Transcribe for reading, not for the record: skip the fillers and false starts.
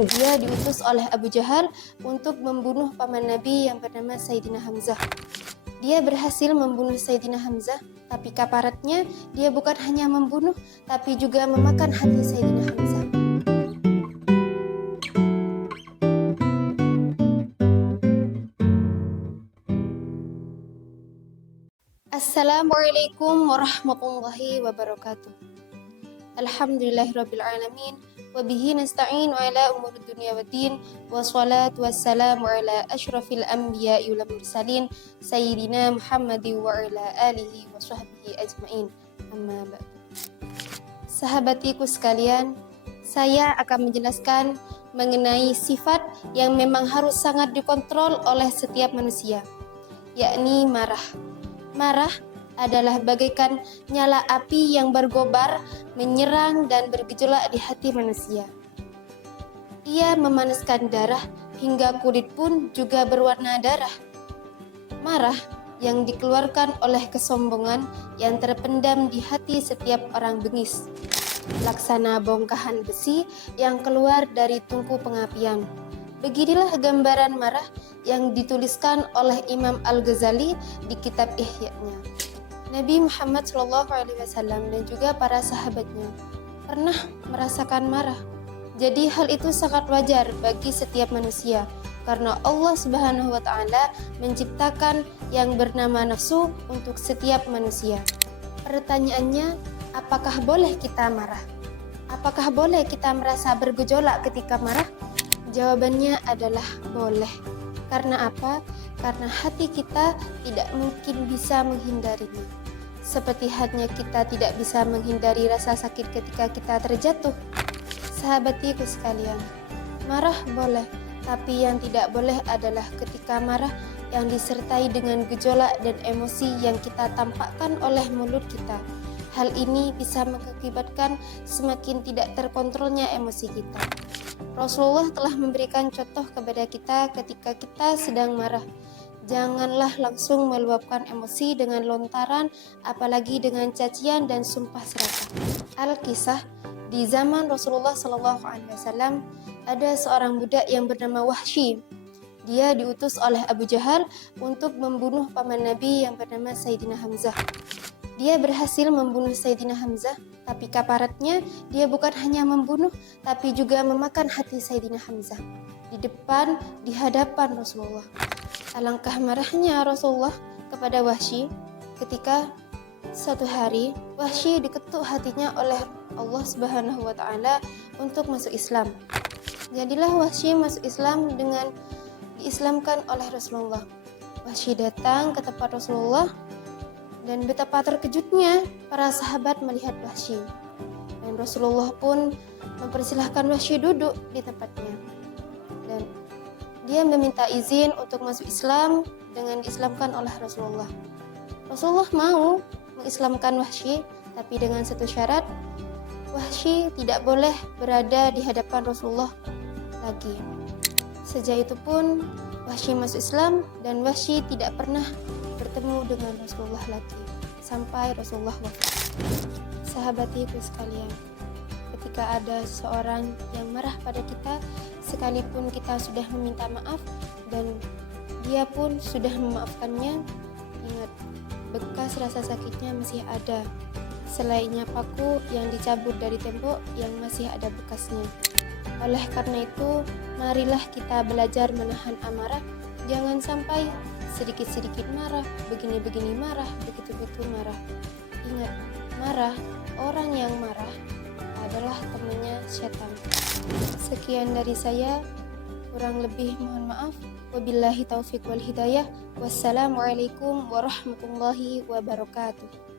Dia diutus oleh Abu Jahal untuk membunuh paman Nabi yang bernama Sayyidina Hamzah. Dia berhasil membunuh Sayyidina Hamzah, tapi kaparatnya dia bukan hanya membunuh, tapi juga memakan hati Sayyidina Hamzah. Assalamualaikum warahmatullahi wabarakatuh. Alhamdulillahirabbil alamin wa bihi nasta'in ala umuri dunya waddin wassalatu wassalamu ala asyrafil anbiya'i wal mursalin sayyidina Muhammadin wa ala alihi wa sahbihi ajmain. Amma ba'du. Sahabatiku sekalian, saya akan menjelaskan mengenai sifat yang memang harus sangat dikontrol oleh setiap manusia, yakni marah. Marah adalah bagaikan nyala api yang bergobar, menyerang dan bergejolak di hati manusia. Ia memanaskan darah hingga kulit pun juga berwarna darah. Marah yang dikeluarkan oleh kesombongan yang terpendam di hati setiap orang bengis, laksana bongkahan besi yang keluar dari tungku pengapian. Beginilah gambaran marah yang dituliskan oleh Imam Al-Ghazali di kitab Ihya-nya. Nabi Muhammad SAW dan juga para sahabatnya pernah merasakan marah. Jadi hal itu sangat wajar bagi setiap manusia, karena Allah Subhanahu wa Ta'ala menciptakan yang bernama nafsu untuk setiap manusia. Pertanyaannya, apakah boleh kita marah? Apakah boleh kita merasa bergejolak ketika marah? Jawabannya adalah boleh. Karena apa? Karena hati kita tidak mungkin bisa menghindarinya. Seperti halnya kita tidak bisa menghindari rasa sakit ketika kita terjatuh. Sahabatiku sekalian, marah boleh, tapi yang tidak boleh adalah ketika marah yang disertai dengan gejolak dan emosi yang kita tampakkan oleh mulut kita. Hal ini bisa mengakibatkan semakin tidak terkontrolnya emosi kita. Rasulullah telah memberikan contoh kepada kita ketika kita sedang marah. Janganlah langsung meluapkan emosi dengan lontaran, apalagi dengan cacian dan sumpah serapah. Al-Kisah, di zaman Rasulullah SAW ada seorang budak yang bernama Wahsy. Dia diutus oleh Abu Jahal untuk membunuh paman Nabi yang bernama Sayyidina Hamzah. Dia berhasil membunuh Sayyidina Hamzah, tapi kaparatnya dia bukan hanya membunuh, tapi juga memakan hati Sayyidina Hamzah di hadapan Rasulullah. Alangkah marahnya Rasulullah kepada Wahsy ketika suatu hari Wahsy diketuk hatinya oleh Allah Subhanahu wa Ta'ala untuk masuk Islam. Jadilah Wahsy masuk Islam dengan diislamkan oleh Rasulullah. Wahsy datang ke tempat Rasulullah dan betapa terkejutnya para sahabat melihat Wahsy. Dan Rasulullah pun mempersilahkan Wahsy duduk di tempatnya. Dan dia meminta izin untuk masuk Islam dengan diislamkan oleh Rasulullah. Rasulullah mau mengislamkan Wahsy, tapi dengan satu syarat, Wahsy tidak boleh berada di hadapan Rasulullah lagi. Sejak itu pun Wahsy masuk Islam dan Wahsy tidak pernah bertemu dengan Rasulullah lagi sampai Rasulullah wafat. Sahabatiku sekalian, ketika ada seorang yang marah pada kita, sekalipun kita sudah meminta maaf dan dia pun sudah memaafkannya, ingat, bekas rasa sakitnya masih ada, selainnya paku yang dicabut dari tembok yang masih ada bekasnya. Oleh karena itu, marilah kita belajar menahan amarah. Jangan sampai sedikit-sedikit marah, begini-begini marah, begitu-begitu marah. Ingat, marah, orang yang marah adalah temannya setan. Sekian dari saya, kurang lebih mohon maaf. Wabillahi taufiq wal hidayah. Wassalamualaikum warahmatullahi wabarakatuh.